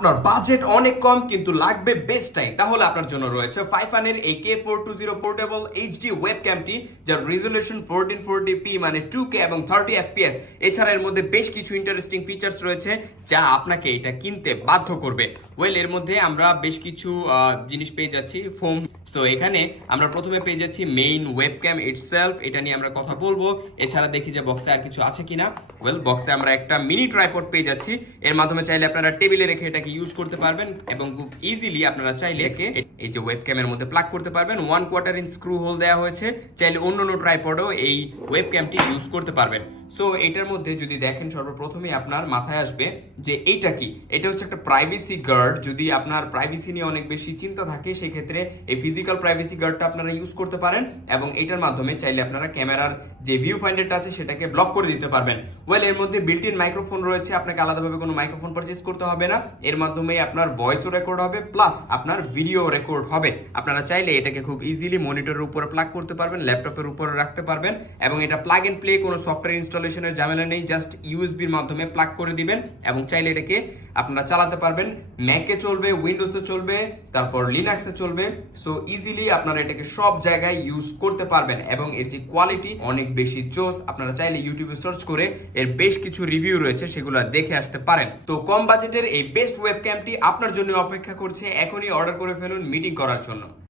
আপনার বাজেট অনেক কম কিন্তু লাগবে বেস্টটাই, তাহলে আপনার জন্য রয়েছে ফাইফানের এই K420 পোর্টেবল এইচডি ওয়েবক্যামটি, যার রেজোলিউশন 1440p মানে 2K এবং 30 fps। এছাড়া এর মধ্যে বেশ কিছু ইন্টারেস্টিং ফিচার্স রয়েছে যা আপনাকে এটা কিনতে বাধ্য করবে। ওয়েল, এর মধ্যে আমরা বেশ কিছু জিনিস পেয়ে যাচ্ছি ফোম। সো এখানে আমরা প্রথমে পেয়ে যাচ্ছি মেইন ওয়েবক্যাম ইটসেলফ, এটা নিয়ে আমরা কথা বলবো। এছাড়া দেখি যে বক্সে আর কিছু আছে কিনা। ওয়েল, বক্সে আমরা একটা মিনি ট্রাইপড পেয়ে যাচ্ছি, এর মাধ্যমে চাইলে আপনারা টেবিলে রেখে এটাকে ইউজ করতে পারবেন এবং খুব ইজিলি আপনারা চাইলে একে এই যে ওয়েবক্যামের মধ্যে প্লাগ করতে পারবেন। 1/4 ইঞ্চ স্ক্রু হোল দেওয়া হয়েছে, চাইলে অন্য ট্রাইপডও এই ওয়েবক্যামটি ইউজ করতে পারবেন। সো এটার মধ্যে যদি দেখেন, সর্বপ্রথমেই আপনার মাথায় আসবে যে এইটা কি। এটা হচ্ছে একটা প্রাইভেসি গার্ড। যদি আপনার প্রাইভেসি নিয়ে অনেক বেশি চিন্তা থাকে, সেক্ষেত্রে এই ফিজিক্যাল প্রাইভেসি গার্ডটা আপনারা ইউজ করতে পারেন এবং এটার মাধ্যমে চাইলে আপনারা ক্যামেরার যে ভিউ ফাইন্ডারটা আছে সেটাকে ব্লক করে দিতে পারবেন। ওয়েল, এর মধ্যে বিল্ট ইন মাইক্রোফোন রয়েছে, আপনাকে আলাদাভাবে কোনো মাইক্রোফোন পারচেজ করতে হবে না। এর মাধ্যমে আপনার ভয়েসও রেকর্ড হবে, প্লাস আপনার ভিডিও রেকর্ড হবে। আপনারা চাইলে এটাকে খুব ইজিলি মনিটরের উপরে প্লাগ করতে পারবেন, ল্যাপটপের উপরে রাখতে পারবেন এবং এটা প্লাগ এন্ড প্লে, কোনো সফটওয়্যার ইনস্টলেশনের ঝামেলা নেই। জাস্ট ইউএসবির মাধ্যমে প্লাগ করে দিবেন এবং চাইলে এটাকে আপনারা চালাতে পারবেন। ম্যাকে চলবে, উইন্ডোজে চলবে, তারপর লিনাক্সে চলবে। সো ইজিলি আপনারা এটাকে সব জায়গায় ইউজ করতে পারবেন এবং এর যে কোয়ালিটি অনেক বেশি জোস। আপনারা চাইলে ইউটিউবে সার্চ করে এর বেশ কিছু রিভিউ রয়েছে, সেগুলো দেখে আসতে পারেন। তো কম বাজেটের এই বেস্ট ওয়েবক্যামটি আপনার জন্য অপেক্ষা করছে। এখনই অর্ডার করে ফেলুন মিটিং করার জন্য।